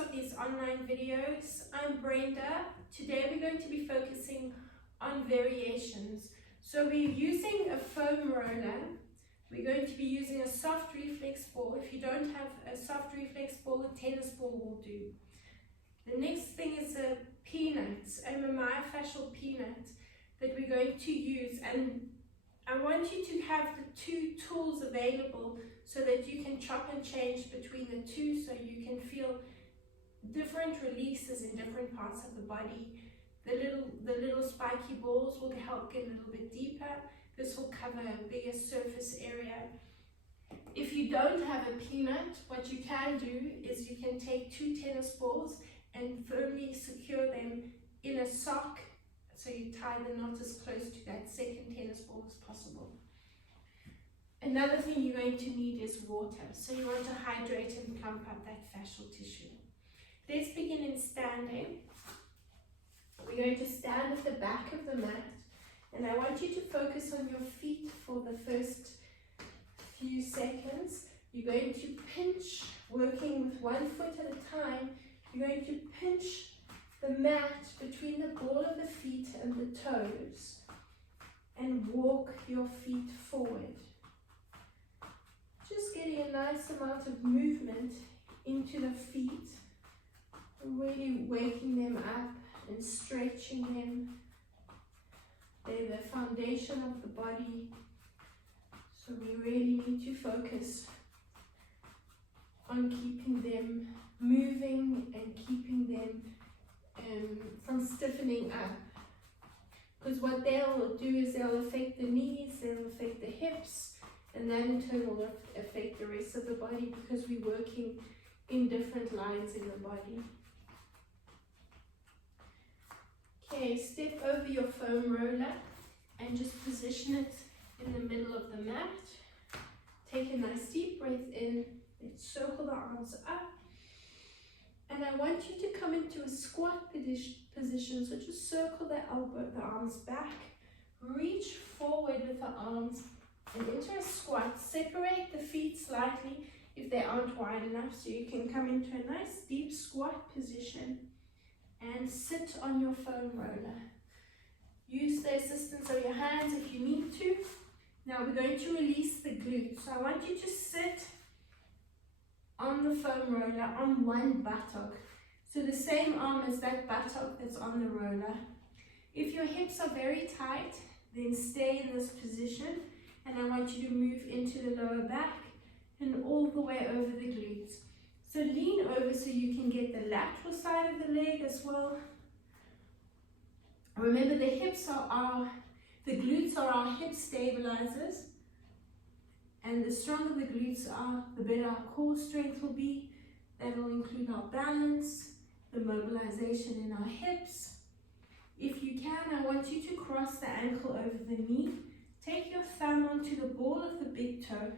of these online videos. I'm Brenda. Today we're going to be focusing on variations. So we're using a foam roller. We're going to be using a soft reflex ball. If you don't have a soft reflex ball, a tennis ball will do. The next thing is a peanut, a myofascial peanut that we're going to use, and I want you to have the two tools available so that you can chop and change between the two, so you can feel different releases in different parts of the body. The little spiky balls will help get a little bit deeper. This will cover a bigger surface area. If you don't have a peanut, what you can do is you can take two tennis balls and firmly secure them in a sock, so you tie the knot as close to that second tennis ball as possible. Another thing you're going to need is water, so you want to hydrate and plump up that fascial tissue. Let's begin in standing. We're going to stand at the back of the mat, and I want you to focus on your feet for the first few seconds. You're going to pinch, working with one foot at a time. You're going to pinch the mat between the ball of the feet and the toes and walk your feet forward. Just getting a nice amount of movement into the feet, really waking them up and stretching them. They're the foundation of the body, so we really need to focus on keeping them moving and keeping them from stiffening up. Because what they'll do is they'll affect the knees, they'll affect the hips, and that in turn will affect the rest of the body, because we're working in different lines in the body. Okay, step over your foam roller and just position it in the middle of the mat. Take a nice deep breath in, let's circle the arms up. And I want you to come into a squat position, so just circle the arms back, reach forward with the arms and into a squat. Separate the feet slightly if they aren't wide enough, so you can come into a nice deep squat position and sit on your foam roller. Use the assistance of your hands if you need to. Now we're going to release the glutes. So I want you to sit on the foam roller on one buttock. So the same arm as that buttock that's on the roller. If your hips are very tight, then stay in this position, and I want you to move into the lower back and all the way over the glutes. So lean over so you can get the lateral side of the leg as well. Remember, the glutes are our hip stabilizers. And the stronger the glutes are, the better our core strength will be. That will include our balance, the mobilization in our hips. If you can, I want you to cross the ankle over the knee. Take your thumb onto the ball of the big toe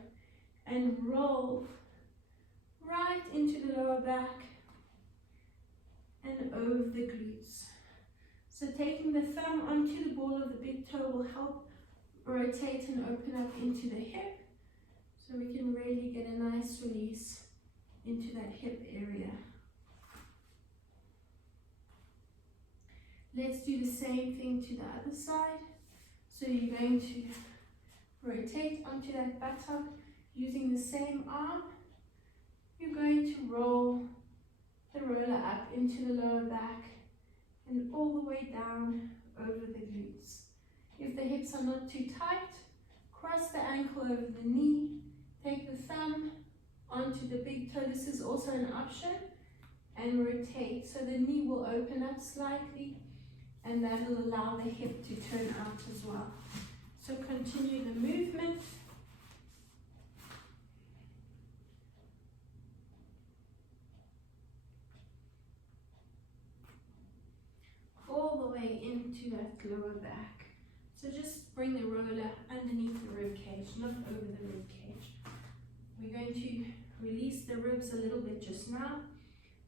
and roll right into the lower back and over the glutes. So taking the thumb onto the ball of the big toe will help rotate and open up into the hip, so we can really get a nice release into that hip area. Let's do the same thing to the other side. So you're going to rotate onto that buttock using the same arm. You're going to roll the roller up into the lower back and all the way down over the glutes. If the hips are not too tight, cross the ankle over the knee. Take the thumb onto the big toe. This is also an option. And rotate. So the knee will open up slightly, and that will allow the hip to turn out as well. So continue the movement. All the way into that lower back. So just bring the roller underneath the rib cage, not over the rib cage. We're going to release the ribs a little bit just now,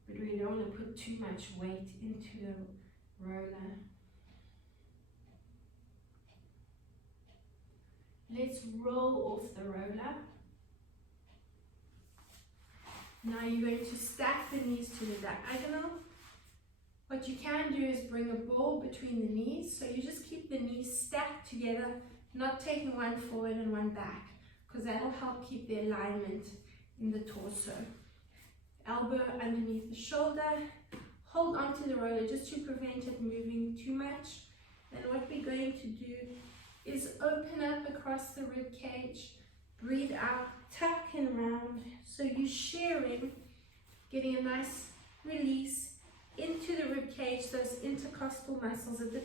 but we don't want to put too much weight into the roller. Let's roll off the roller. Now you're going to stack the knees to the diagonal. What you can do is bring a ball between the knees, so you just keep the knees stacked together, not taking one forward and one back, because that'll help keep the alignment in the torso. Elbow underneath the shoulder, hold onto the roller just to prevent it moving too much. And what we're going to do is open up across the rib cage, breathe out, tuck and round, so you're sharing, getting a nice release into the rib cage, those intercostal muscles. At the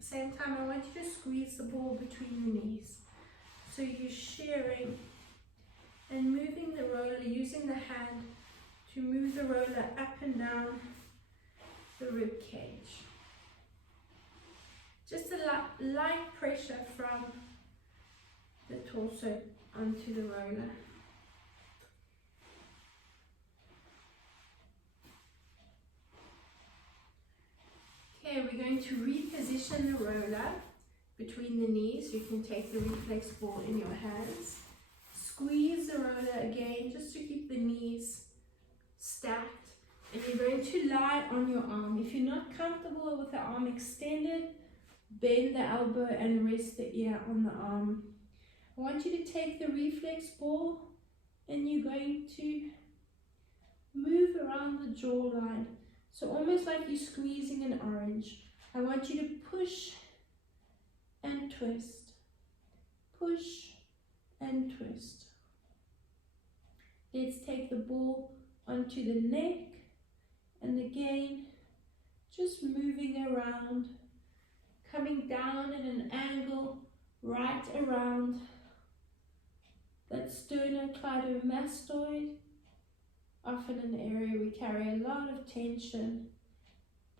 same time, I want you to squeeze the ball between the knees. So you're sharing and moving the roller, using the hand to move the roller up and down the rib cage. Just a light pressure from the torso onto the roller. Okay, we're going to reposition the roller between the knees. You can take the Reflex ball in your hands. Squeeze the roller again just to keep the knees stacked. And you're going to lie on your arm. If you're not comfortable with the arm extended, bend the elbow and rest the ear on the arm. I want you to take the Reflex ball and you're going to move around the jawline. So almost like you're squeezing an orange. I want you to push and twist. Push and twist. Let's take the ball onto the neck. And again, just moving around, coming down at an angle right around that sternocleidomastoid, often an area we carry a lot of tension.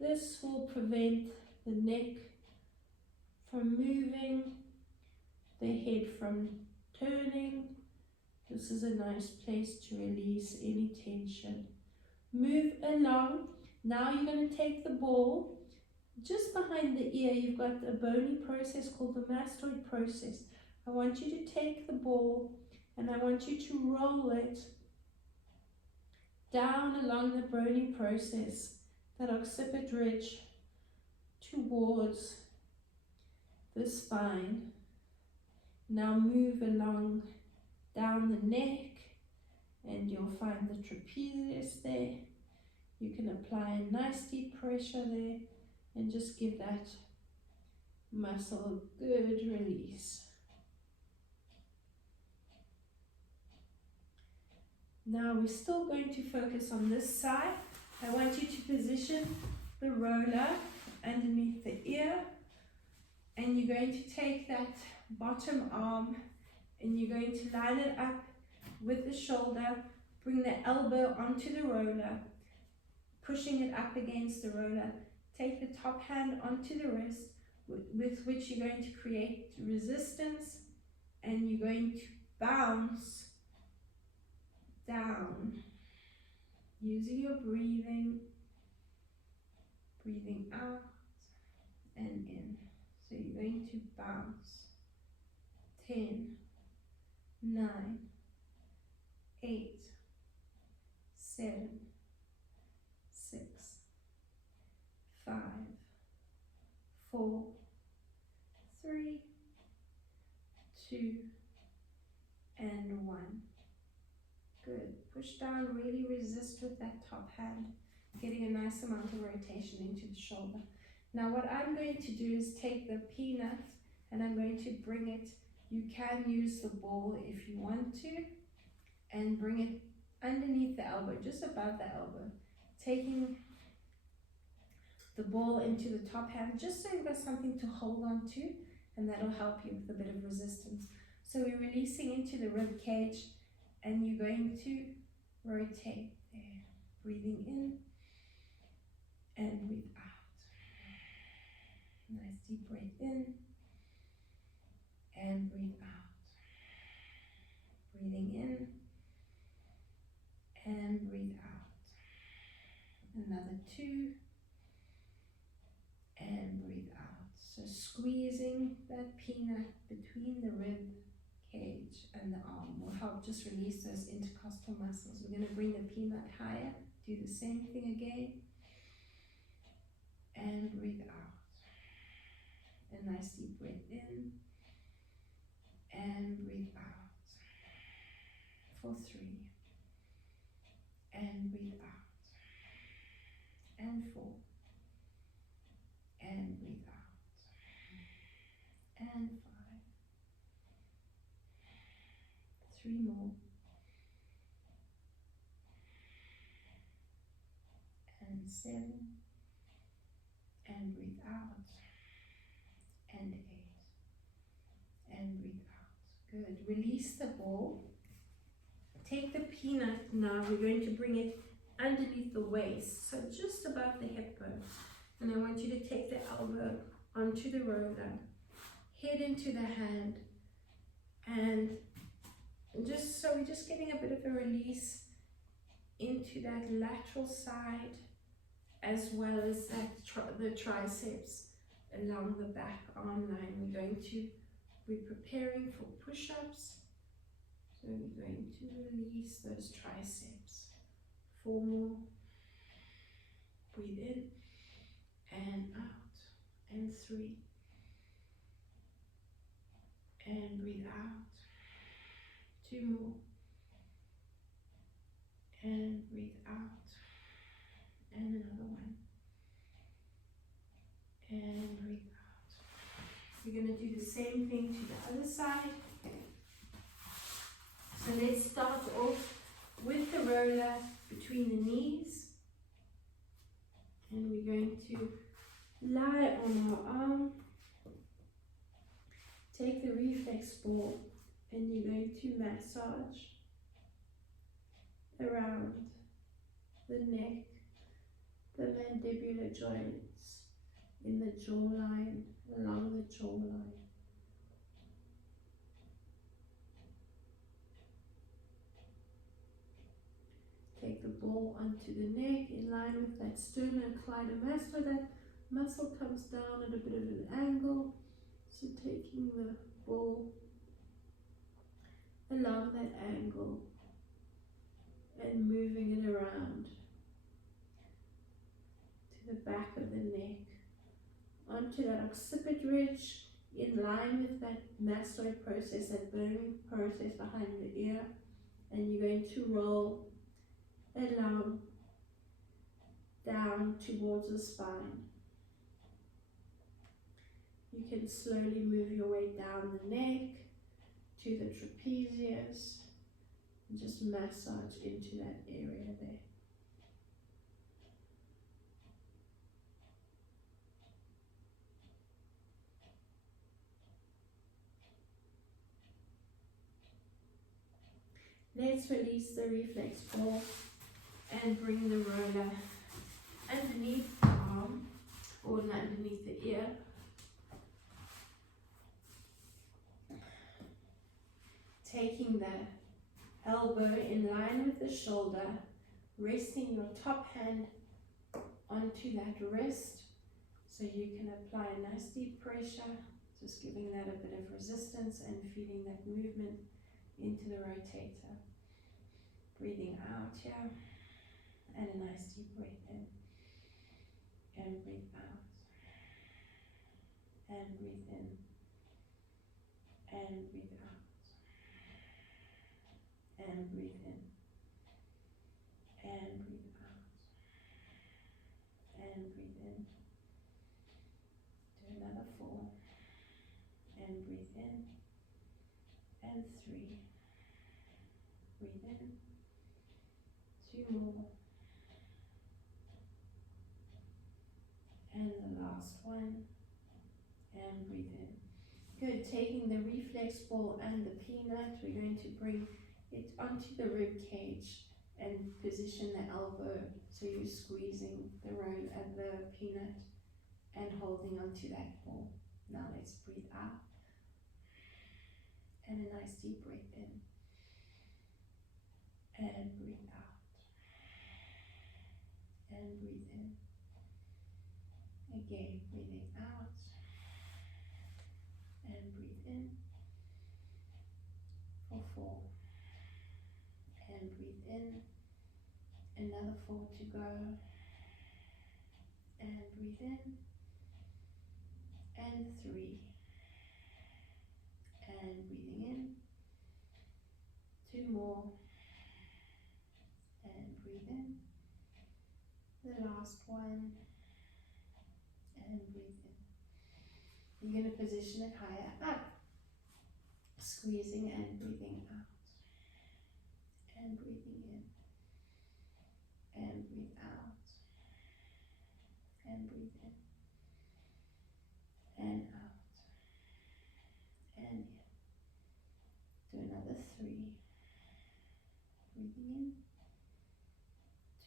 This will prevent the neck from moving, the head from turning. This is a nice place to release any tension. Move along. Now you're going to take the ball just behind the ear. You've got a bony process called the mastoid process. I want you to take the ball and I want you to roll it down along the bony process, that occiput ridge, towards the spine. Now move along down the neck and you'll find the trapezius there. You can apply a nice deep pressure there and just give that muscle a good release. Now we're still going to focus on this side. I want you to position the roller underneath the ear, and you're going to take that bottom arm and you're going to line it up with the shoulder, bring the elbow onto the roller, pushing it up against the roller. Take the top hand onto the wrist, with which you're going to create resistance, and you're going to bounce down using your breathing out and in. So you're going to bounce. 10, 9, 8, 7, 6, 5, 4, 3, 2, and 1. Good. Push down, really resist with that top hand, getting a nice amount of rotation into the shoulder. Now what I'm going to do is take the peanut and I'm going to bring it, you can use the ball if you want to, and bring it underneath the elbow, just above the elbow, taking the ball into the top hand, just so you've got something to hold on to, and that'll help you with a bit of resistance. So we're releasing into the rib cage, and you're going to rotate there, breathing in and breathe out. Nice deep breath in and breathe out. Breathing in and breathe out. Another 2 and breathe out. So squeezing that peanut between the rib cage and the arm will help just release those intercostal muscles. We're going to bring the peanut higher, do the same thing again, and breathe out. A nice deep breath in, and breathe out. For 3, and breathe out. And 4, and breathe out. And 5, 3 more, and 7, and breathe out, and 8, and breathe out. Good. Release the ball. Take the peanut now, we're going to bring it underneath the waist, so just above the hip bone. And I want you to take the elbow onto the roller, head into the hand, and just so we're just getting a bit of a release into that lateral side, as well as that the triceps along the back arm line. We're preparing for push-ups. So we're going to release those triceps. 4 more. Breathe in and out. And 3. And breathe out. 2 more. And breathe out. And another one. And breathe out. We're going to do the same thing to the other side. So let's start off with the roller between the knees. And we're going to lie on our arm. Take the reflex ball and you're going to massage around the neck, the mandibular joints, in the jawline, along the jawline. Take the ball onto the neck in line with that sternocleidomastoid. That muscle comes down at a bit of an angle. So taking the ball along that angle and moving it around to the back of the neck, onto that occiput ridge in line with that mastoid process, that burning process behind the ear, and you're going to roll along down towards the spine. You can slowly move your way down the neck to the trapezius and just massage into that area there. Let's release the reflex ball and bring the roller underneath the arm or underneath the ear. Taking the elbow in line with the shoulder, resting your top hand onto that wrist so you can apply a nice deep pressure, just giving that a bit of resistance and feeling that movement into the rotator. Breathing out here, and a nice deep breath in, and breathe out, and breathe in, and breathe out, and breathe in, and breathe out, and breathe in. Do another 4, and breathe in, and 3, breathe in, 2 more, and the last one, and breathe in. Good. Taking the reflex ball and the peanut, we're going to bring it onto the rib cage and position the elbow so you're squeezing the roll and the peanut and holding onto that ball. Now let's breathe out and a nice deep breath in and breathe out and breathe in. Again, breathing out and breathe in in. Another 4 to go. And breathe in. And 3. And breathing in. 2 more. And breathe in. The last one. And breathe in. You're going to position it higher up. Squeezing and breathing out. And breathing in. And breathe out. And breathe in. And out. And in. Do another 3. Breathing in.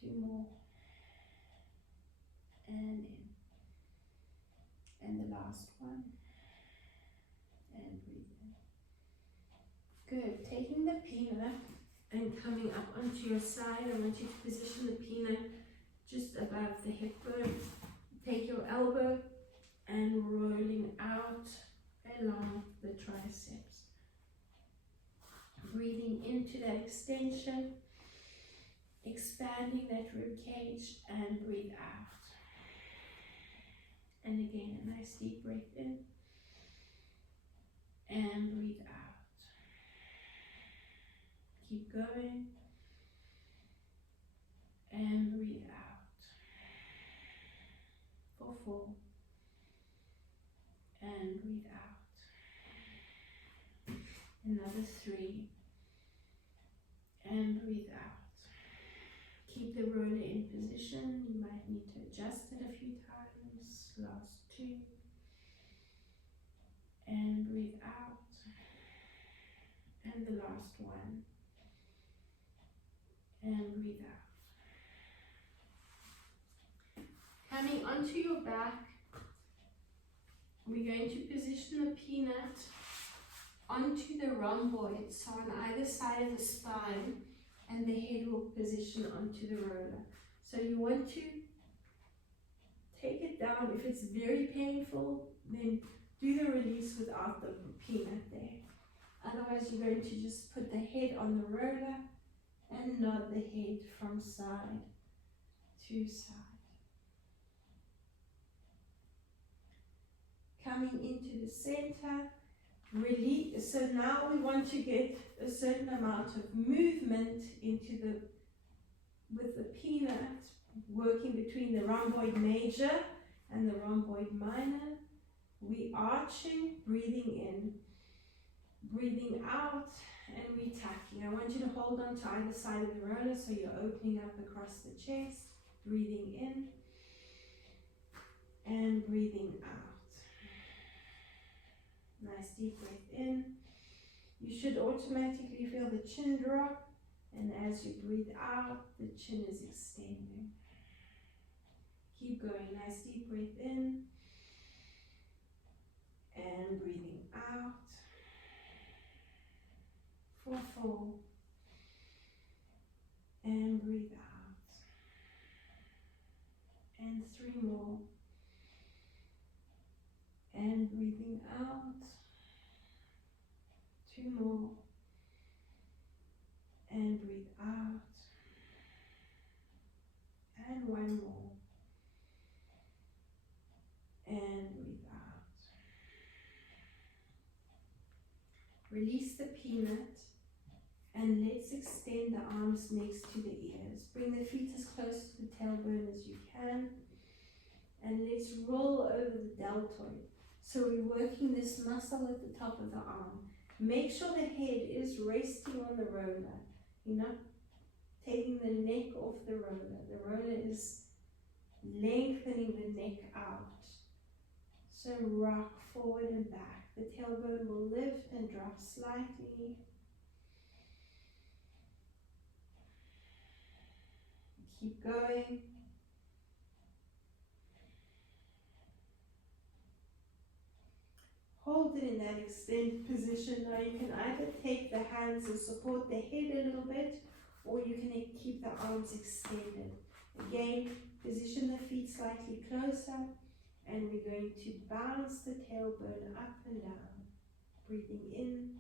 2 more. And in. And the last one. And breathe in. Good. Taking the peanut and coming up onto your side, I want you to position the peanut just above the hip bone. Take your elbow and rolling out along the triceps. Breathing into that extension, expanding that rib cage, and breathe out. And again, a nice deep breath in and breathe out. Keep going and breathe out. For 4 and breathe out. Another 3 and breathe out. Keep the roller in position. You might need to adjust it a few times. Last 2 and breathe out. And the last one. And breathe out. Coming onto your back, we're going to position the peanut onto the rhomboid, so on either side of the spine, and the head will position onto the roller. So you want to take it down. If it's very painful, then do the release without the peanut there. Otherwise, you're going to just put the head on the roller and nod the head from side to side. Coming into the center, release. So now we want to get a certain amount of movement into with the peanut, working between the rhomboid major and the rhomboid minor. We arching, breathing in, breathing out, and retucking. I want you to hold on to either side of the roller so you're opening up across the chest, breathing in and breathing out. Nice deep breath in. You should automatically feel the chin drop, and as you breathe out, the chin is extending. Keep going. Nice deep breath in and breathing out. For 4 and breathe out. And 3 more. And breathing out. 2 more. And breathe out. And 1 more. And breathe out. Release the peanut. And let's extend the arms next to the ears. Bring the feet as close to the tailbone as you can. And let's roll over the deltoid. So we're working this muscle at the top of the arm. Make sure the head is resting on the roller. You're not taking the neck off the roller. The roller is lengthening the neck out. So rock forward and back. The tailbone will lift and drop slightly. Keep going. Hold it in that extended position. Now you can either take the hands and support the head a little bit, or you can keep the arms extended. Again, position the feet slightly closer, and we're going to bounce the tailbone up and down. Breathing in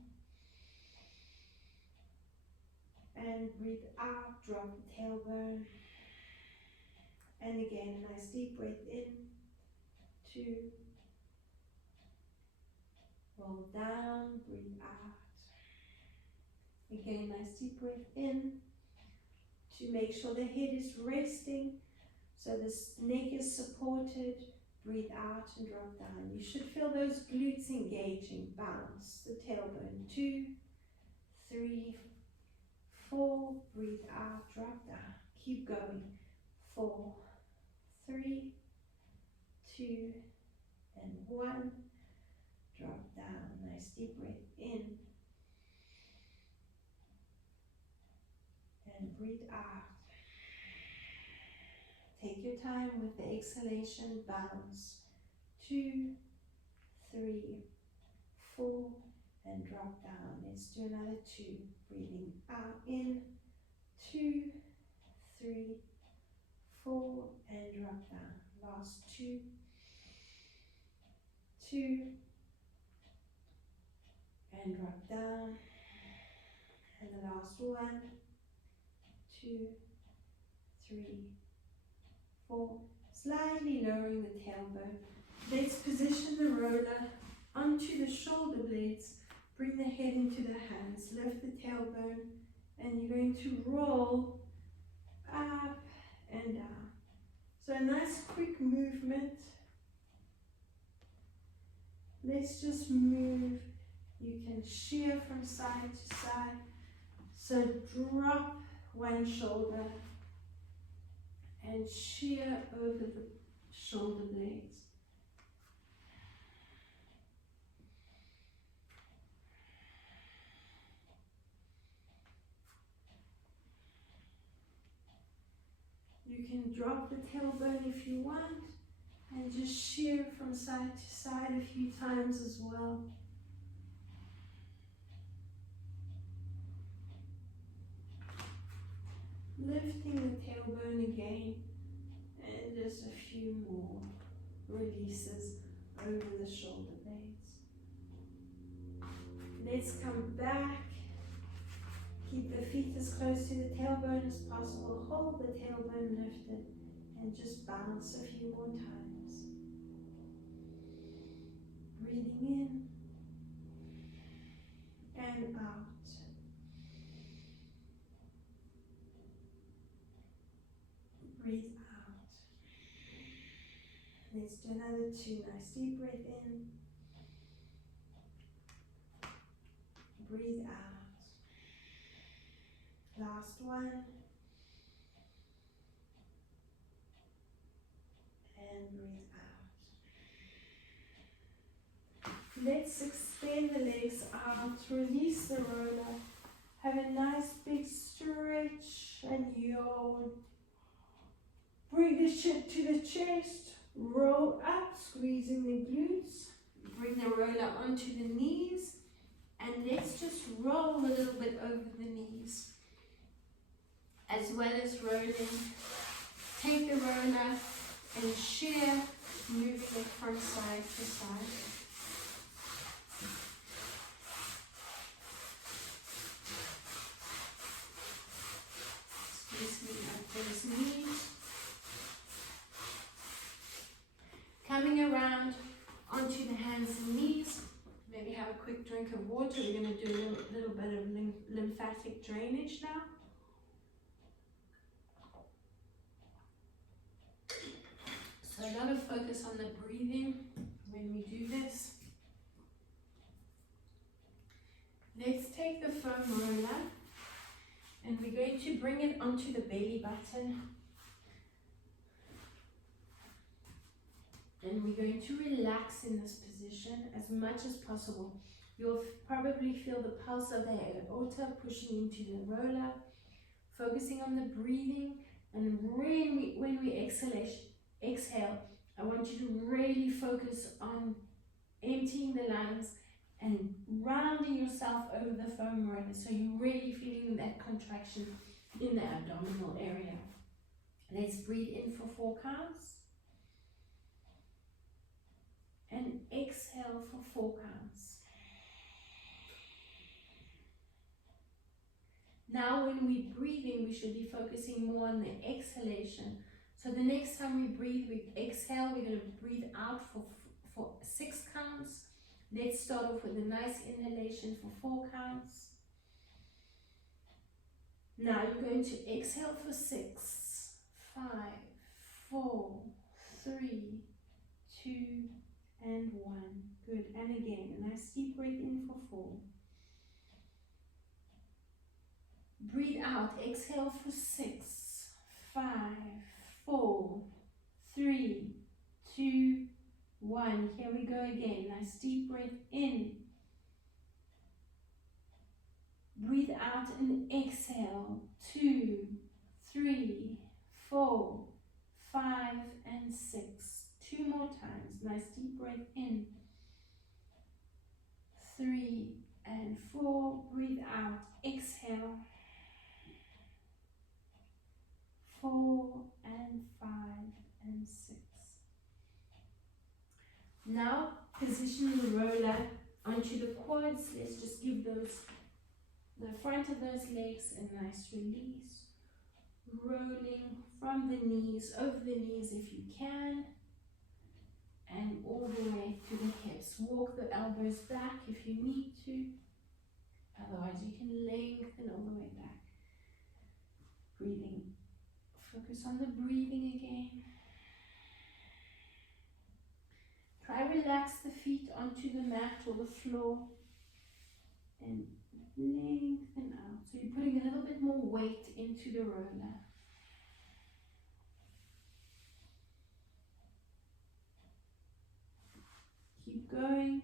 And breathe out, drop the tailbone. And again, a nice deep breath in. 2. Roll down, breathe out. Again, nice deep breath in. To make sure the head is resting, so the neck is supported. Breathe out and drop down. You should feel those glutes engaging. Bounce the tailbone. 2, 3, 4. Breathe out, drop down. Keep going. 4, 3, 2, and 1. Drop down. Nice deep breath in. And breathe out. Take your time with the exhalation. Bounce. 2, 3, 4, and drop down. Let's do another 2. Breathing out in. 2, 3, 4, and drop down. Last 2, 2, and drop down. And the last 1, 2, 3, 4. Slightly lowering the tailbone. Let's position the roller onto the shoulder blades. Bring the head into the hands. Lift the tailbone. And you're going to roll up and down. So a nice quick movement. Let's just move. You can shear from side to side. So drop one shoulder and shear over the shoulder blades. You can drop the tailbone if you want and just shear from side to side a few times as well. Lifting the tailbone again, and just a few more releases over the shoulder blades. Let's come back. Keep the feet as close to the tailbone as possible. Hold the tailbone lifted and just bounce a few more times. Breathing in and out. Breathe out. Let's do another 2. Nice deep breath in. Breathe out. Last 1. And breathe out. Let's extend the legs out. Release the roller. Have a nice big stretch and yawn. Bring the chin to the chest, roll up, squeezing the glutes. Bring the roller onto the knees, and let's just roll a little bit over the knees. As well as rolling, take the roller and shear, moving it from side to side. Squeezing up those knees. Coming around onto the hands and knees. Maybe have a quick drink of water. We're going to do a little bit of lymphatic drainage now. So a lot of focus on the breathing when we do this. Let's take the foam roller and we're going to bring it onto the belly button. And we're going to relax in this position as much as possible. You'll probably feel the pulse of the aorta pushing into the roller, focusing on the breathing, and really when we exhale, I want you to really focus on emptying the lungs and rounding yourself over the foam roller, so you're really feeling that contraction in the abdominal area. Let's breathe in for 4 counts. And exhale for 4 counts. Now when we're breathing, we should be focusing more on the exhalation. So the next time we breathe, we exhale, we're going to breathe out for 6 counts. Let's start off with a nice inhalation for 4 counts. Now you're going to exhale for 6, 5, 4, 3, 2, and 1. Good. And again, a nice deep breath in for 4. Breathe out. Exhale for 6, 5, 4, 3, 2, 1. Here we go again. Nice deep breath in. Breathe out and exhale. 2, 3, 4, 5, and 6. 2 more times. Nice deep breath in. 3 and 4. Breathe out. Exhale. 4 and 5 and 6. Now position the roller onto the quads. Let's just give the front of those legs a nice release. Rolling from the knees, over the knees if you can, and all the way to the hips. Walk the elbows back if you need to. Otherwise you can lengthen all the way back. Breathing. Focus on the breathing again. Try relax the feet onto the mat or the floor and lengthen out. So you're putting a little bit more weight into the roller. Keep going.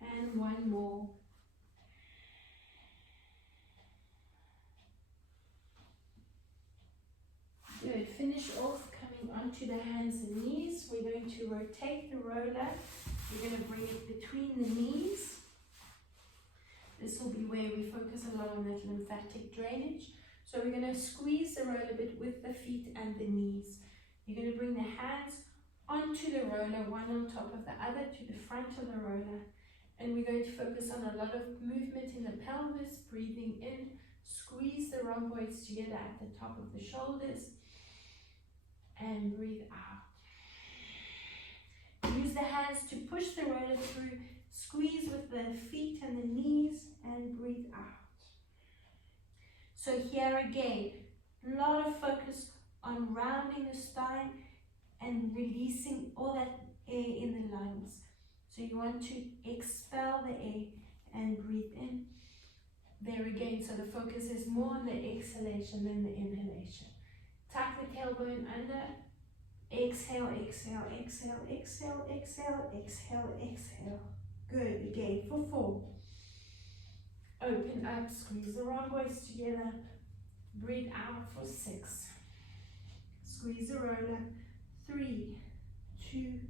And one more. Good. Finish off coming onto the hands and knees. We're going to rotate the roller. We're going to bring it between the knees. This will be where we focus a lot on that lymphatic drainage. So we're going to squeeze the roller a bit with the feet and the knees. You're going to bring the hands onto the roller, one on top of the other, to the front of the roller. And we're going to focus on a lot of movement in the pelvis, breathing in, squeeze the rhomboids together at the top of the shoulders, and breathe out. Use the hands to push the roller through, squeeze with the feet and the knees, and breathe out. So here again, a lot of focus on rounding the spine and releasing all that air in the lungs. So you want to expel the air and breathe in. There again, so the focus is more on the exhalation than the inhalation. Tuck the tailbone under. Exhale, exhale, exhale, exhale, exhale, exhale, exhale. Good. Again for 4. Open up, squeeze the rhomboids together. Breathe out for 6. Squeeze the roller. 3, 2,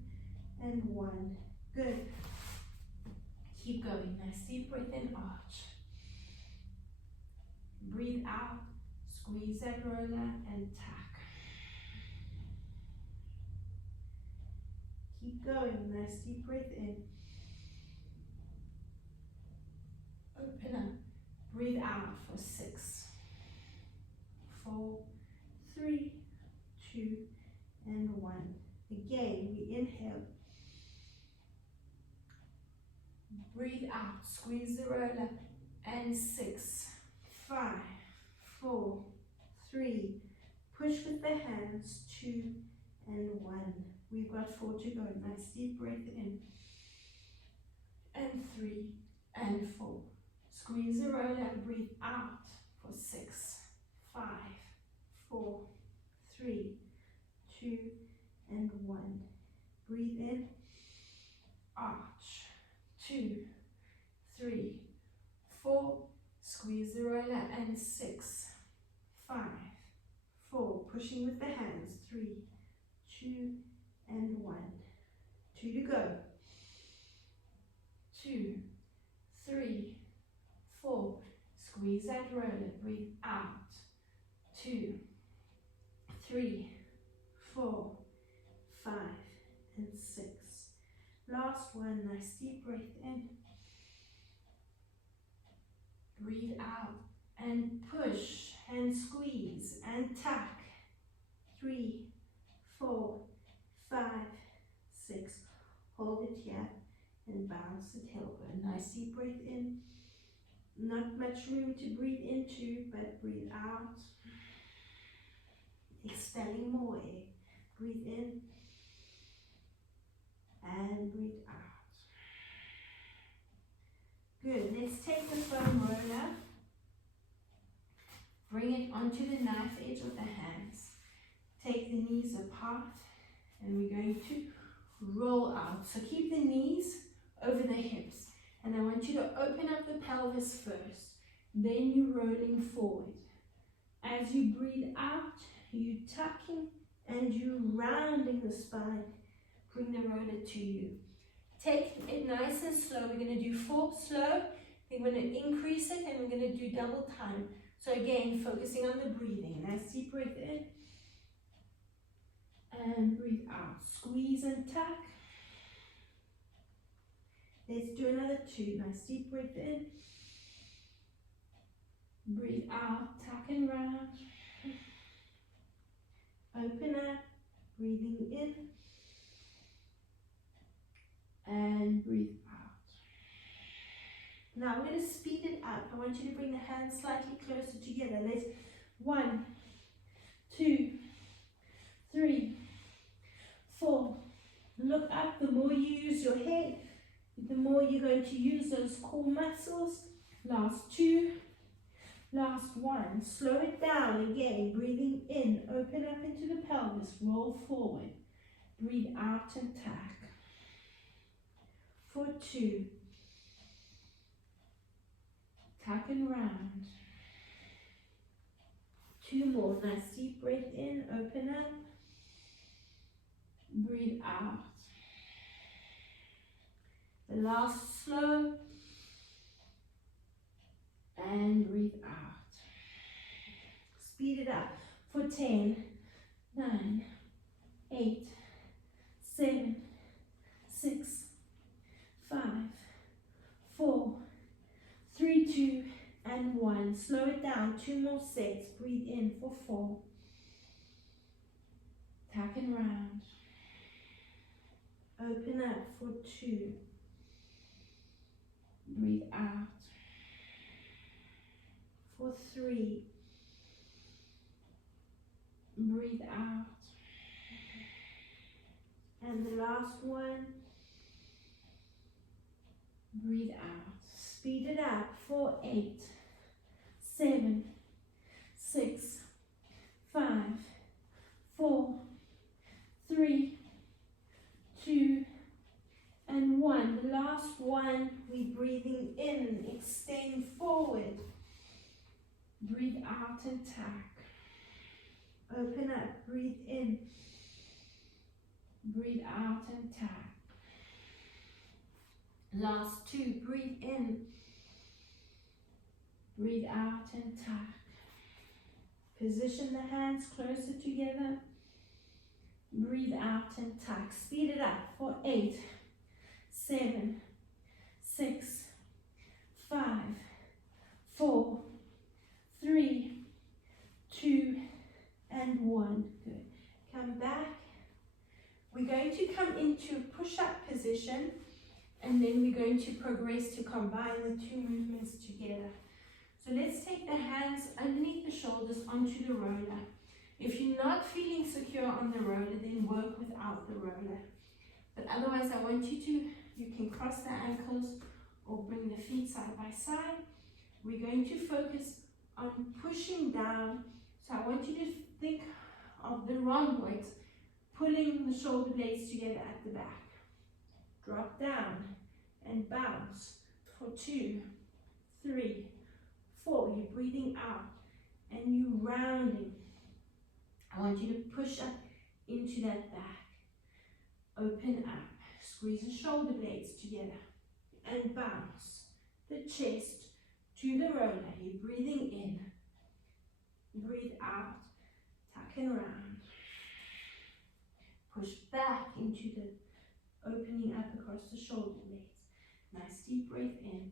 and 1. Good. Keep going. Nice deep breath in, arch. Breathe out, squeeze that roller, and tuck. Keep going. Nice deep breath in. Open up. Breathe out for 6, 4, 3, 2, and 1. Again, we inhale. Breathe out. Squeeze the roller. And 6, 5, 4, 3. Push with the hands. 2 and 1. We've got 4 to go. Nice deep breath in. And 3 and 4. Squeeze the roller and breathe out for 6, 5, 4, 3, 2, and 1. Breathe in. Arch. 2, 3, 4. Squeeze the roller and 6, 5, 4. Pushing with the hands. 3, 2, and 1. 2 to go. 2, 3, 4. Squeeze that roller. Breathe out. 2, 3, 4, 5, and 6. Last one, nice deep breath in. Breathe out and push and squeeze and tuck. 3, 4, 5, 6. Hold it here and bounce the tailbone. Nice deep breath in. Not much room to breathe into, but breathe out. Expelling more air. Breathe in and breathe out. Good. Let's take the foam roller. Bring it onto the knife edge of the hands. Take the knees apart and we're going to roll out. So keep the knees over the hips. And I want you to open up the pelvis first. Then you're rolling forward. As you breathe out, you're tucking and you're rounding the spine. Bring the roller to you. Take it nice and slow. We're going to do 4 slow. Then we're going to increase it and we're going to do double time. So again, focusing on the breathing. Nice deep breath in. And breathe out. Squeeze and tuck. Let's do another 2. Nice deep breath in. Breathe out. Tuck and round. Open up. Breathing in. And breathe out. Now I'm going to speed it up. I want you to bring the hands slightly closer together. Let's 1, 2, 3, 4. Look up. The more you use your head, the more you're going to use those core muscles. Last 2. Last 1. Slow it down again. Breathing in. Open up into the pelvis. Roll forward. Breathe out and tuck. For 2. Tuck and round. 2 more. Nice deep breath in. Open up. Breathe out. The last slow. And breathe out. Speed it up. For 10, 9, 8, 7, 6, 5, 4, 3, 2, and 1. Slow it down. 2 more sets. Breathe in for 4. Tuck and round. Open up for 2. Breathe out. For 3. Breathe out. And the last one. Breathe out. Speed it up for 8, 7, 6, 5, 4, 3, 2, and 1. The last one, we're breathing in, extend forward. Breathe out and tuck. Open up, breathe in. Breathe out and tuck. Last 2, breathe in. Breathe out and tuck. Position the hands closer together. Breathe out and tuck. Speed it up for 8, 7, 6, 5, 4, 3, 2, and 1. Good. Come back. We're going to come into a push-up position, and then we're going to progress to combine the 2 movements together. So let's take the hands underneath the shoulders onto the roller. If you're not feeling secure on the roller, then work without the roller. But otherwise, I want you can cross the ankles or bring the feet side by side. We're going to focus on pushing down. So I want you to think of the rhomboids, pulling the shoulder blades together at the back. Drop down and bounce for 2, 3, 4. You're breathing out and you're rounding. I want you to push up into that back. Open up. Squeeze the shoulder blades together and bounce the chest to the roller. You're breathing in. Breathe out. Tuck and round. Push back into the opening up across the shoulder blades. Nice deep breath in,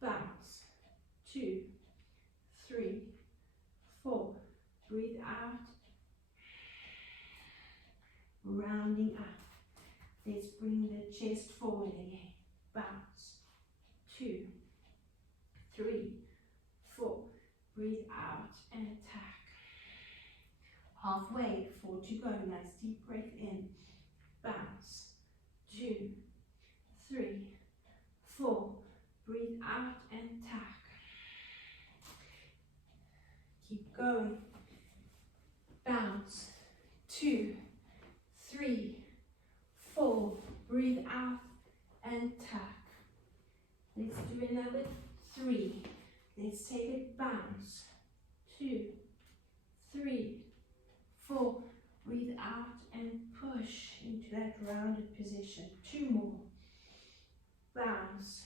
bounce, 2, 3, 4, breathe out, rounding up. Let's bring the chest forward again, bounce, 2, 3, 4, breathe out and attack. Halfway, 4 to go, nice deep breath in, bounce, 2, 3, 4, breathe out and attack. Keep going, bounce, 2, 3, 4, breathe out and attack. Let's do another 3. Let's take it, bounce, 2, 3, 4, breathe out and push into that rounded position. 2 more, bounce,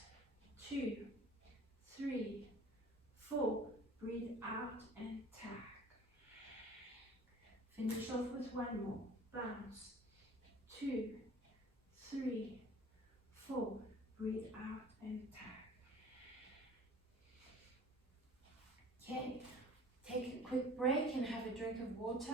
2, 3, 4, breathe out and attack. Finish off with 1 more, bounce, 2, 3, 4, breathe out and attack. Okay, take a quick break and have a drink of water.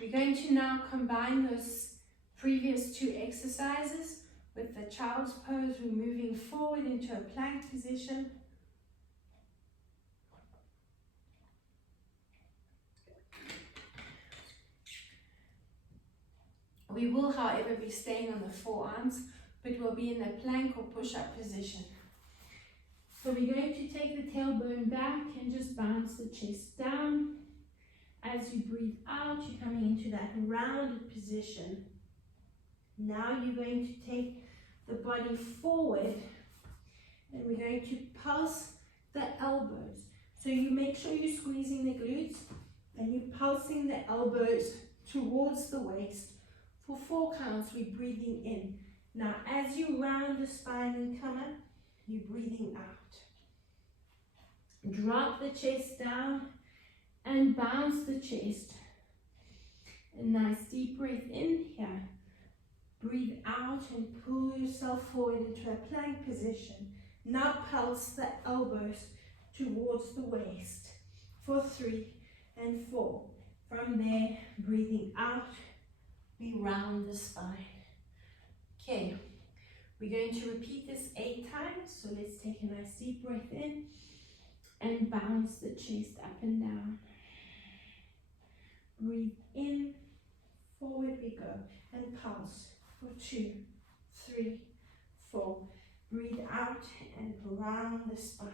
We're going to now combine those previous 2 exercises with the child's pose. We're moving forward into a plank position. We will, however, be staying on the forearms, but we'll be in the plank or push-up position. So we're going to take the tailbone back and just bounce the chest down. As you breathe out, you're coming into that rounded position. Now you're going to take the body forward and we're going to pulse the elbows. So you make sure you're squeezing the glutes and you're pulsing the elbows towards the waist. For 4 counts, we're breathing in. Now, as you round the spine and come up, you're breathing out. Drop the chest down and bounce the chest. A nice deep breath in here. Breathe out and pull yourself forward into a plank position. Now pulse the elbows towards the waist for 3 and 4. From there, breathing out, we round the spine. Okay, we're going to repeat this 8 times. So let's take a nice deep breath in and bounce the chest up and down. Breathe in, forward we go, and pulse for 2, 3, 4. Breathe out and round the spine.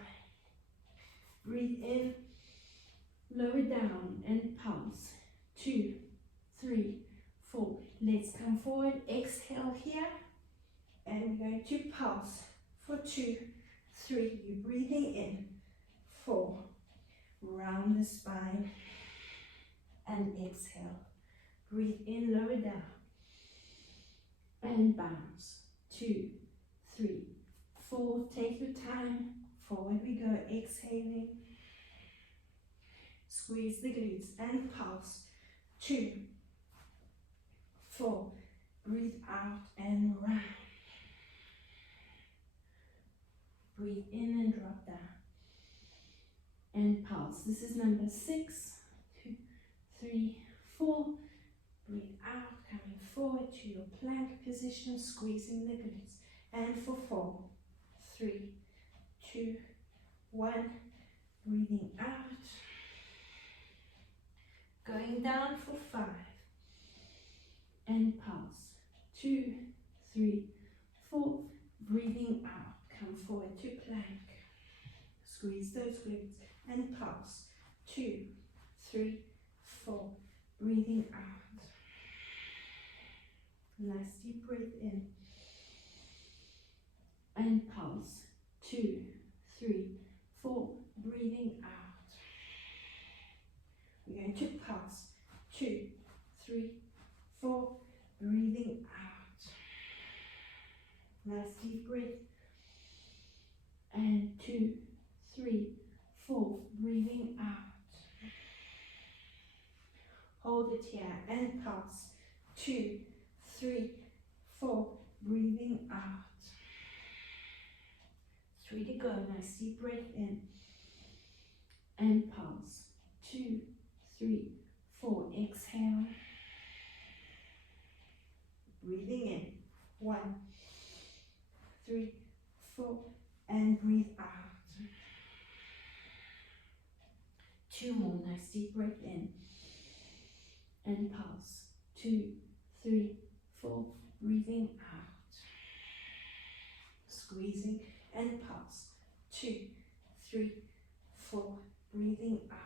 Breathe in, lower down and pulse. 2, 3, 4. Let's come forward, exhale here, and we're going to pulse for 2, 3. You're breathing in, 4. Round the spine and exhale. Breathe in, lower down and bounce. 2, 3, 4. Take your time. Forward we go, exhaling. Squeeze the glutes and pulse. 2, 4. Breathe out and round. Breathe in and drop down. And pulse. This is number 6, 2, 3, 4. Breathe out, coming forward to your plank position, squeezing the glutes. And for 4, 3, 2, 1. Breathing out. Going down for 5. And pulse. 2, 3, 4. Breathing out. Come forward to plank. Squeeze those glutes and pulse. 2, 3, 4. Breathing out. Nice deep breath in. And pulse. 2, 3, 4. Breathing out. We're going to pulse. 2, 3, 4. Breathing out. Nice deep breath. And 2, 3, 4. Breathing out. Hold it here and pulse. 2, 3, 4. breathing out. 3 to go. Nice deep breath in and pulse. 2, 3, 4. Exhale. Breathing in. 1, 3, 4. And breathe out. 2 more. Nice deep breath in and pulse. 2, 3, 4. Breathing out. Squeezing and pulse. 2, 3, 4. Breathing out.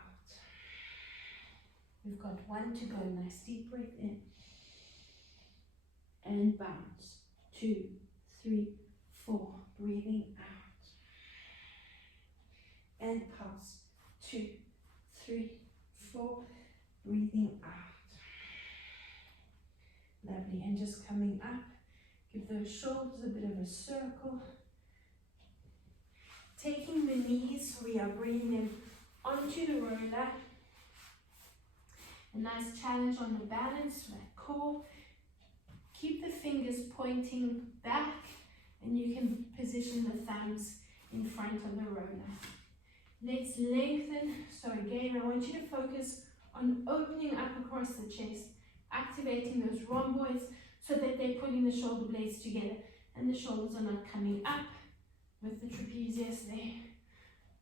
We've got 1 to go. Nice deep breath in and bounce. 2, 3, 4. Breathing out and pulse. 2, 3, 4. Breathing out. Lovely. And just coming up, give those shoulders a bit of a circle. Taking the knees, we are bringing them onto the roller. A nice challenge on the balance, that core. Keep the fingers pointing back, and you can position the thumbs in front of the roller. Let's lengthen. So again, I want you to focus on opening up across the chest, activating those rhomboids so that they're pulling the shoulder blades together and the shoulders are not coming up with the trapezius there.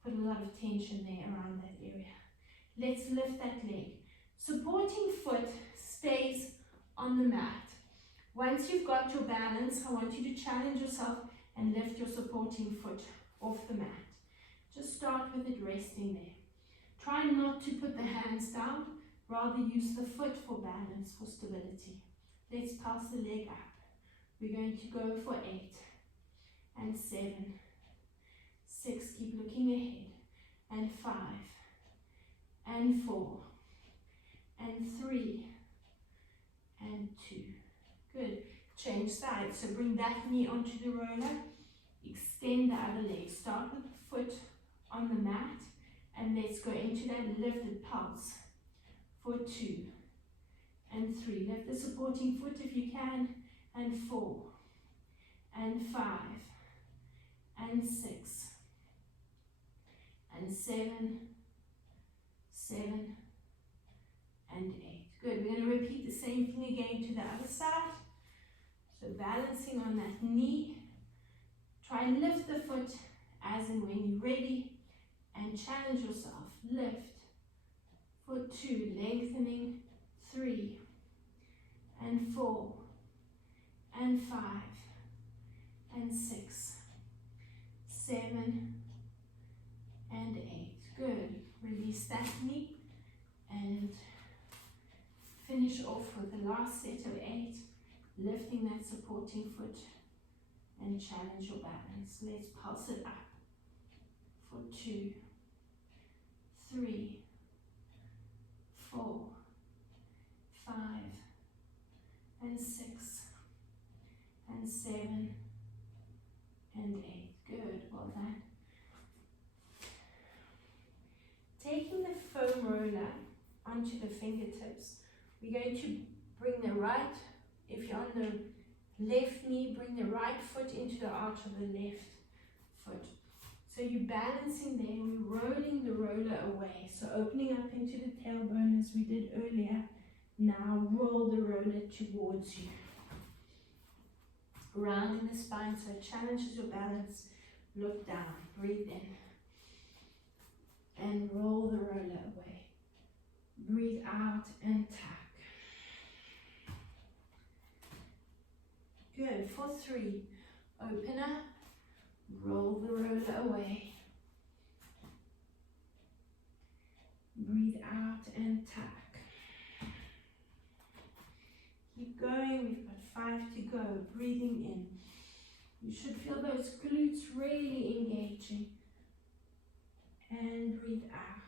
Put a lot of tension there around that area. Let's lift that leg. Supporting foot stays on the mat. Once you've got your balance, I want you to challenge yourself and lift your supporting foot off the mat. Just start with it resting there. Try not to put the hands down, rather use the foot for balance, for stability. Let's pulse the leg up. We're going to go for 8 and 7, 6, keep looking ahead, and 5 and 4 and 3 and 2. Good. Change sides. So bring that knee onto the roller. Extend the other leg. Start with the foot on the mat. And let's go into that lifted pulse for 2 and 3. Lift the supporting foot if you can. And 4 and 5 and 6 and 7, 7 and 8. Good. We're going to repeat the same thing again to the other side. So balancing on that knee. Try and lift the foot as and when you're ready. And challenge yourself. Lift for 2, lengthening, 3 and 4 and 5 and 6, 7 and 8. Good. Release that knee and finish off with the last set of 8, lifting that supporting foot and challenge your balance. Let's pulse it up for 2, 3, 4, 5 and 6 and 7 and 8. Good, well done. Taking the foam roller onto the fingertips, we're going to bring the right, if you're on the left knee, bring the right foot into the arch of the left foot. So you're balancing there, we're rolling the roller away. So opening up into the tailbone as we did earlier. Now roll the roller towards you. Rounding the spine so it challenges your balance. Look down, breathe in. And roll the roller away. Breathe out and tack. Good, for 3. Open up. Roll the roller away. Breathe out and tack. Keep going, we've got 5 to go. Breathing in. You should feel those glutes really engaging. And breathe out.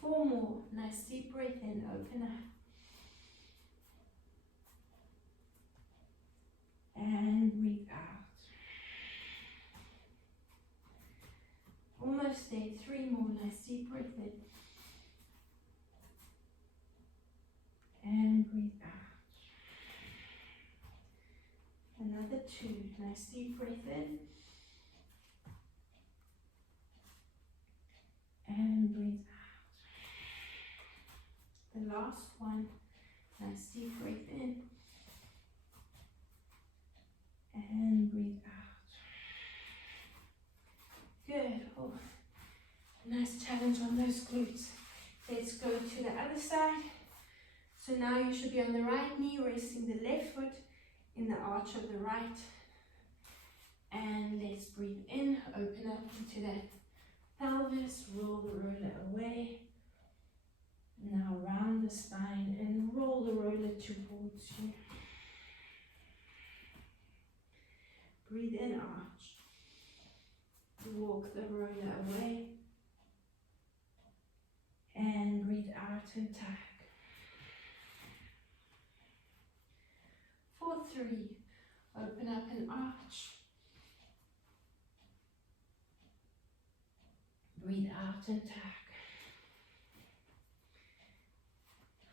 4 more. Nice deep breath in. Open up. And breathe out. Almost there. 3 more. Nice deep breath in. And breathe out. Nice deep breath in. And breathe out. The last one. Nice deep breath in. And breathe out. Good. Oh, nice challenge on those glutes. Let's go to the other side. So now you should be on the right knee, resting the left foot in the arch of the right. And let's breathe in, open up into that pelvis, roll the roller away. Now round the spine and roll the roller towards you. Breathe in, arch. Walk the roller away. And breathe out and tack. For 3, open up an arch. Breathe out and tack.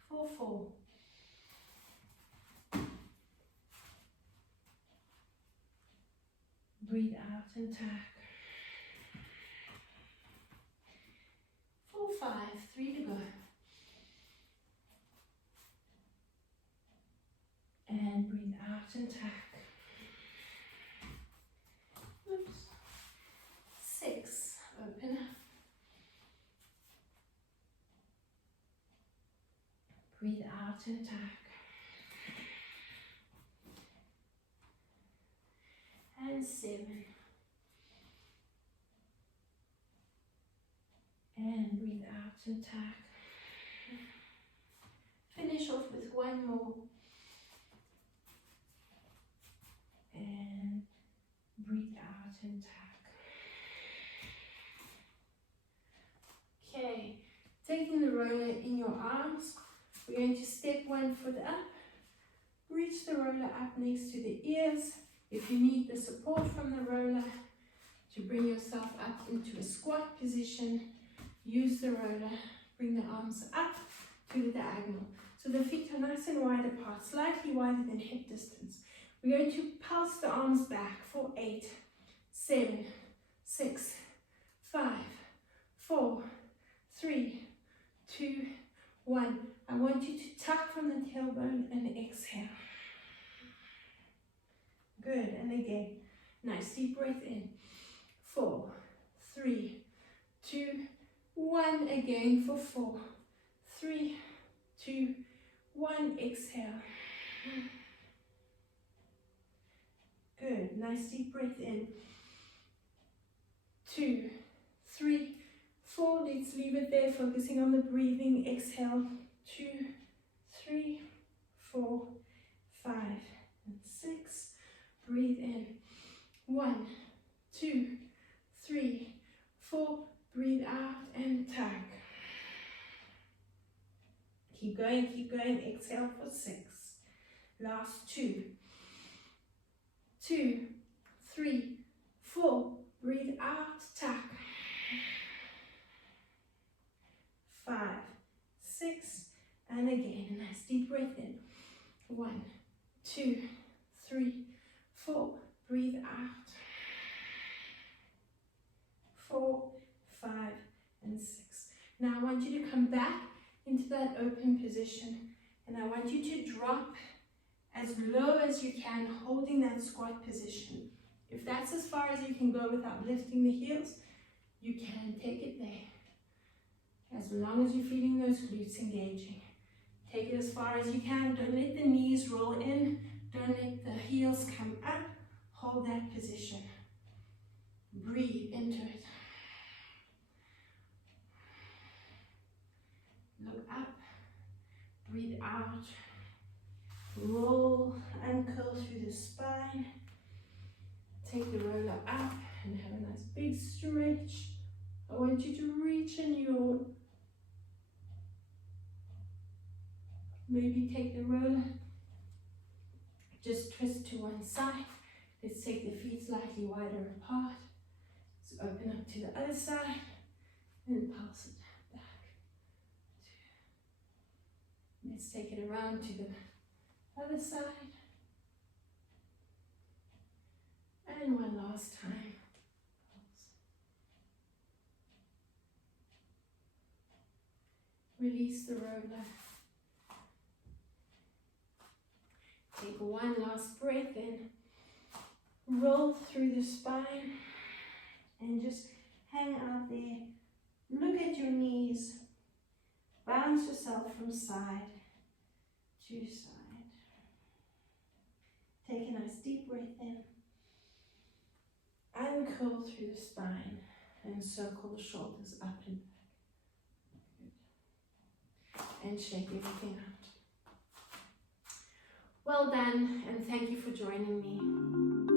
For 4. Breathe out and tack. For 5, 3 to go. And breathe out and tack. Oops. 6, open up. Breathe out and tack. And 7. And breathe out and tack. Finish off with one more. And breathe out and tack. Okay, taking the roller in your arms, we're going to step one foot up, reach the roller up next to the ears. If you need the support from the roller to bring yourself up into a squat position, use the roller, bring the arms up to the diagonal. So the feet are nice and wide apart, slightly wider than hip distance. We're going to pulse the arms back for 8, 7, 6, 5, 4, 3, 2, 1. I want you to tuck from the tailbone and exhale. Good, and again, nice deep breath in. 4, 3, 2, 1. Again for 4, 3, 2, 1. Exhale. Good, nice deep breath in. 2, 3, 4. Let's leave it there, focusing on the breathing. Exhale. 2, 3, 4, 5, and 6. Breathe in. 1, 2, 3, 4. Breathe out and tack. Keep going, keep going. Exhale for 6. Last 2, 2, 3, 4. Breathe out, tack. 5, 6, and again, a nice deep breath in. 1, 2, 3, 4. Breathe out. 4, 5, and 6. Now I want you to come back into that open position, and I want you to drop as low as you can, holding that squat position. If that's as far as you can go without lifting the heels, you can take it there. As long as you're feeling those glutes engaging. Take it as far as you can. Don't let the knees roll in. Don't let the heels come up. Hold that position. Breathe into it. Look up. Breathe out. Roll and curl through the spine. Take the roller up and have a nice big stretch. I want you to reach and yawn. Maybe take the roller, just twist to one side. Let's take the feet slightly wider apart. Let's open up to the other side and pulse it back. Let's take it around to the other side. And one last time. Release the roller. Take one last breath in. Roll through the spine and just hang out there. Look at your knees. Bounce yourself from side to side. Take a nice deep breath in. Uncurl through the spine and circle the shoulders up and back. Good. And shake everything out. Well done, and thank you for joining me.